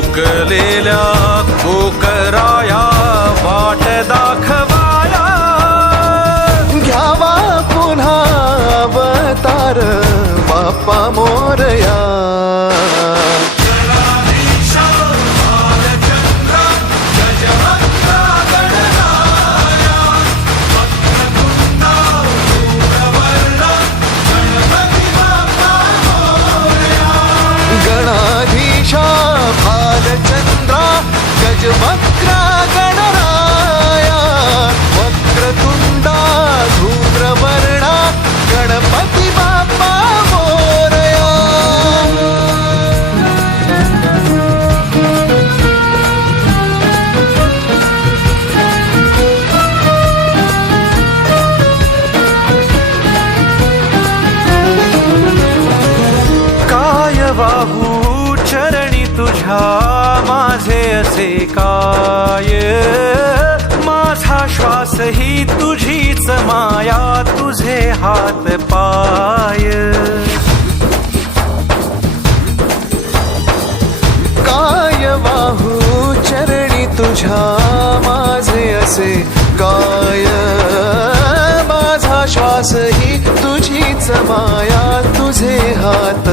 झुकलेल्या कोकराया वाट दाखवाया, घ्यावा पुन्हा अवतार बाप्पा मोरया. गणाधीशा भालचंद्रा गजवक्रा गणराया, वक्रतुंडा धूम्रवर्णा गणपती बाप्पा मोरया. काय वाहू चरणी तुझ्या माझे असे काय, माझा श्वास ही तुझीच माया, तुझे हात पाय. काय वाहू चरणी तुझ्या माझे असे काय, माझा श्वास ही तुझीच माया, तुझे हात